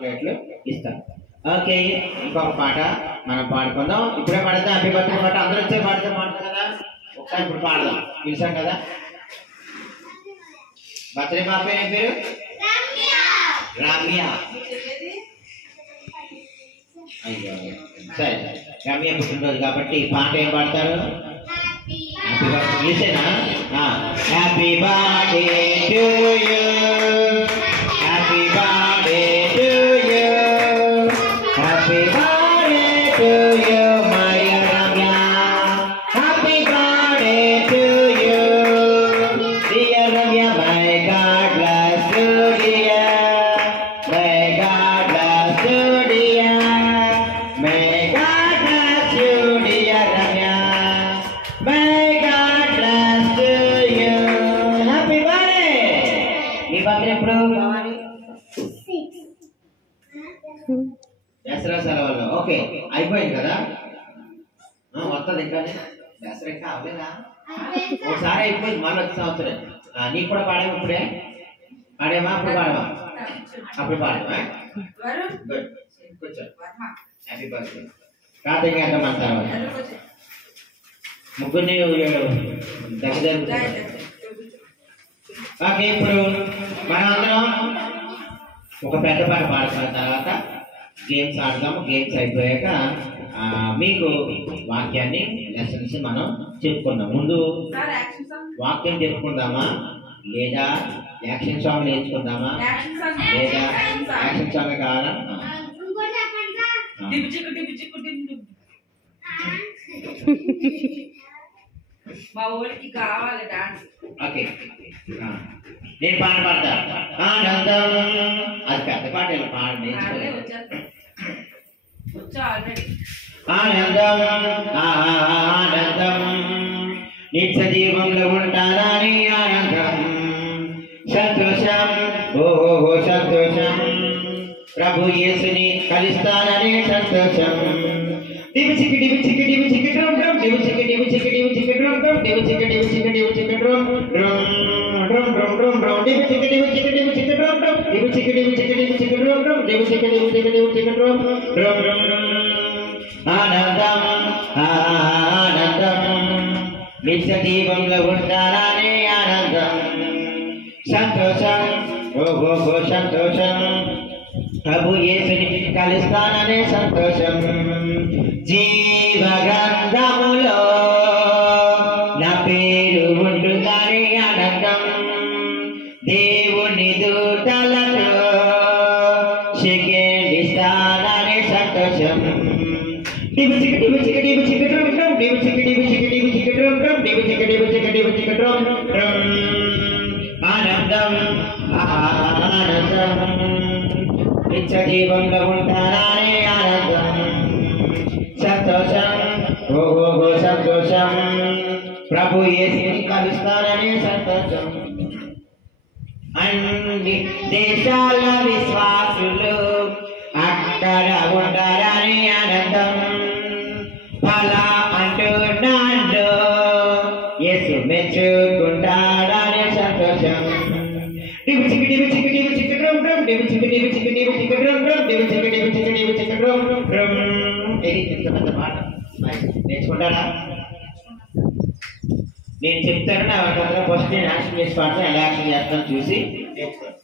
చాక్లెట్లు ఇస్తాం. ఓకే, ఇంకొక పాట మనం పాడుకుందాం. ఇప్పుడే పాడదాం. హ్యాపీ బర్త్డే పాట అందరూ వచ్చే పాడతాం కదా. ఒకసారి ఇప్పుడు పాడదాం. పిలిచాం కదా. బర్త్డే పాప పేరు రమ్య. అయ్యో సరే, రమ్య పుట్టినరోజు కాబట్టి పాట ఏం పాడతారు? పిలిచేనా? Happy birthday to you, happy birthday to you, happy birthday to you my Ramya, happy birthday to you dear Ramya. May God bless you dear, may God bless you dear, may God bless you dear Ramya, may God bless you. Happy birthday. మీ birthday ఎప్పుడు కావాలి? దసరా సెలవుల్లో. Okay, అయిపోయింది కదా. వస్తుంది ఇంకా దసరా ఇంకా అవ్వలేదా? ఒకసారి అయిపోయింది, మళ్ళీ వచ్చే సంవత్సరం. నీకు కూడా పాడేమా? ఇప్పుడే పాడేమా? అప్పుడు పాడమా? అప్పుడు పాడేమా? గుడ్, కూర్చో. Happy birthday. కార్తీక ఎంతమంటారు? ముగ్గురిని దగ్గర. ఓకే, ఇప్పుడు మనం అందరం ఒక పెద్ద పాట పాడుతున్న తర్వాత గేమ్స్ ఆడదాము. గేమ్స్ అయిపోయాక మీకు వాక్యాన్ని లెసన్స్ మనం చెప్పుకుందాం. ముందు వాక్యం చెప్పుకుందామా లేదా యాక్షన్ సాంగ్ నేర్చుకుందామా? లేదా యాక్షన్ సాంగ్ కావాలా? మా ఊరికి కావాలి డాన్స్. ఓకే, నేను పాట పాడతా. ఆనందం. అది పెద్ద పాట పాట నేర్చుకోలేదు. ఆనందం ఆనందం నిత్య జీవంలో ఉంటారని ఆనందం. సంతోషం ఓహో సంతోషం, ప్రభు యేసుని కలుస్తానని సంతోషం. డివి చికి డివి చికి డివి చికి డ్రమ్ డ్రమ్, డివి చికి డివి చికి డివి చికి డ్రమ్ డ్రమ్, డివి చికి డివి చికి డివి చికి drum drum drum drum drum drum, డివి చికి డివి చికి డివి చికి డ్రమ్ డ్రమ్, డివి చికి డివి చికి డివి చికి డ్రమ్ డ్రమ్, డివి చికి డివి చికి డివి చికి డ్రమ్ డ్రమ్ డ్రమ్. ఆనందం ఆనందం నిత్య జీవంలో ఉంటారని ఆనందం. సంతోషం ఓహో సంతోషం, ప్రభు యేసుని కలుస్తాననే సంతోషం. జీవ గ్రంథములో నా పేరు ఉంటుందని ఆనందం. దేవుని దూతలతో శిఖండిస్తాననే సంతోషం. డివి చికి డివి చికి డివి చికి డ్రమ్ డ్రమ్, డివి చికి డివి చికి డివి చికి డ్రమ్ డ్రమ్, డివి చికి డివి చికి డివి చికి డ్రమ్ డ్రమ్. ఆనందం ఆనందం నిత్య జీవంలో ఉంటారని ఆనందం. సంతోషం ఓహో సంతోషం, ప్రభు యేసుని కలుస్తారని సంతోషం. అన్ని దేశాల విశ్వాసులు అక్కడ ఉంటారని ఆనందం. ఫలా అంటున్నాడు యేసు మెచ్చుకుంటాడని సంతోషం. డివి చికి డివి చికి డివి చికి డ్రమ్ డ్రమ్, డివి చికి డివి చికి డివి చికి డ్రమ్ డ్రమ్, డివి చికి డివి చికి డివి చికి డ్రమ్ డ్రమ్. ఇది ఇంత పెద్ద పాట నేర్చుకుంటారా? నేను చెప్తాను, నా ఫస్ట్ నేను యాక్షన్ చేసి పాడతాను. ఎలా యాక్షన్ చేస్తాను చూసి నేర్చుకోండి.